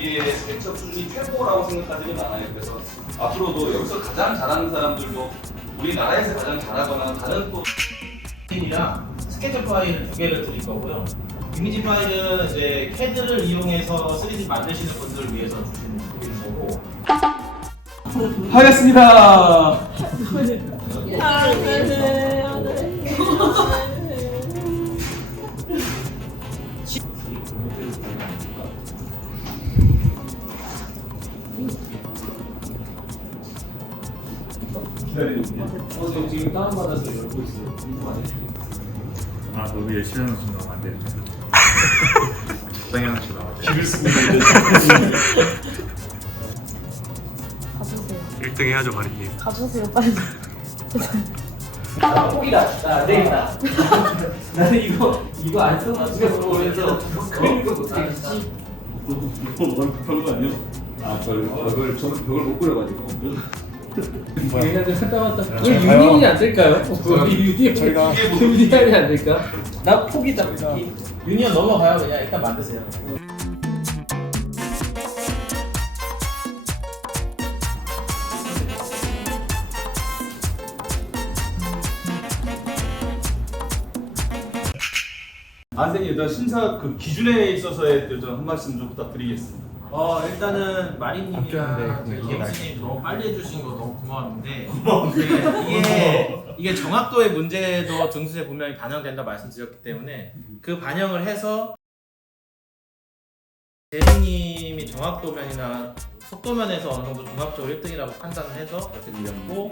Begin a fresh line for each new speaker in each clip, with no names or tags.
스케치업 수준이 최고라고 생각하지는 않아요. 그래서 앞으로도 여기서 가장 잘하는 사람들도 우리나라에서 가장 잘하거나 다른 또
이랑 스케치 파일을 두 개를 드릴 거고요. 이미지 파일은 이제 CAD를 이용해서 3D 만드시는 분들을 위해서 주시는 드리는 거고
하겠습니다.
어, 지금 다운받아서 열고 있어요. 이거 안 해주세요.
아 거기에 실현수 나오면 안 돼. 적당히 씨 나와.
길을 쓰고
가주세요.
1등 해야죠 마리님.
가주세요 빨리.
아, 포기다. 나 내일다. 나는 이거 이거 안 써가지고 그래서 그런 거 못하겠어.
너무 급한 거 아니야? 아, 별, 벽을, 저는 벽을 못 그려가지고.
얘네들 갔다 왔다. 우리 유니언이 안 될까요? 우리 유니언
저희가-
유니언이 안 될까?
나 포기다. 유니언 넘어가요. 그냥 일단 만드세요.
아, 선생님, 일단 심사 그 기준에 있어서의 일단 한 말씀 좀 부탁드리겠습니다.
어 일단은 마리님이 저희 김수님 너무 빨리 해주신 거 너무 고마웠는데 이게, 이게 이게 정확도의 문제도 등수에 분명히 반영된다 말씀드렸기 때문에 그 반영을 해서 대리님이 정확도면이나 속도면에서 어느 정도 종합적으로 1등이라고 판단을 해서 이렇게 드렸고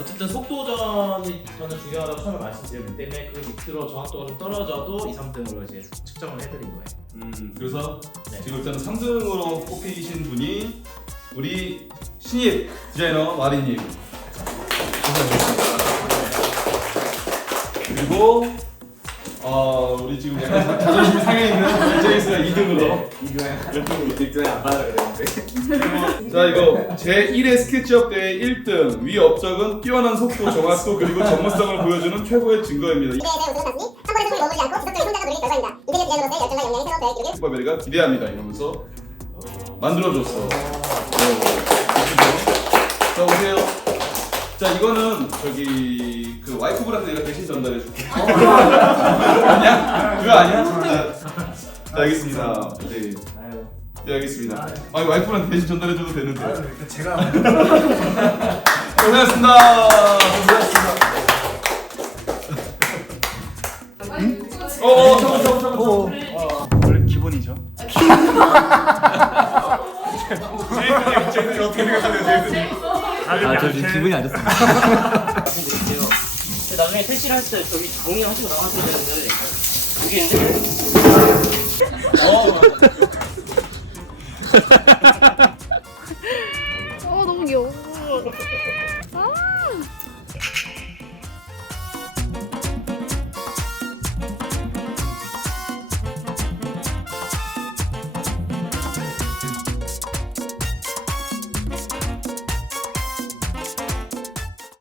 어쨌든 속도전이 저는 중요하다고 처음에 말씀드렸기 때문에 그 밑으로 정확도가 좀 떨어져도 2, 3등으로 이제 측정을 해드린 거예요.
음, 그래서
네.
지금 일단 3등으로 뽑히신 분이 우리 신입 디자이너 마리님. 그리고 어, 우리 지금 약간 자- 자존심이 상해 있는 제이스가 2등으로. 자 이거 제 1회 스케치업 대회 1등 위 업적은 뛰어난 속도, 정확도 그리고 전문성을 보여주는 최고의 증거입니다. 슈퍼베리가 기대합니다 이러면서 어, 만들어줬어. 자 오세요. 자 이거는 저기 그 와이프 브랜드 내가 대신 전달해 줄게. 아니야? 그거 아니야? 자, 자 알겠습니다. 네. 네 알겠습니다. 아니 와이프 브랜드 대신 전달해 줘도 되는데.
제가
고생하셨습니다. 고생하셨습니다. 어, 어, 잠깐, 잠깐, 잠깐.
원래 기본이죠.
제이크님, 제이크님 어떻게 생각하세요, 제이크님?
아, 저 지금 네. 기분이 안
좋습니다. 나중에 퇴실할 때 저기 정리하시고 나가셔야 되는데 여기 있는데.
어.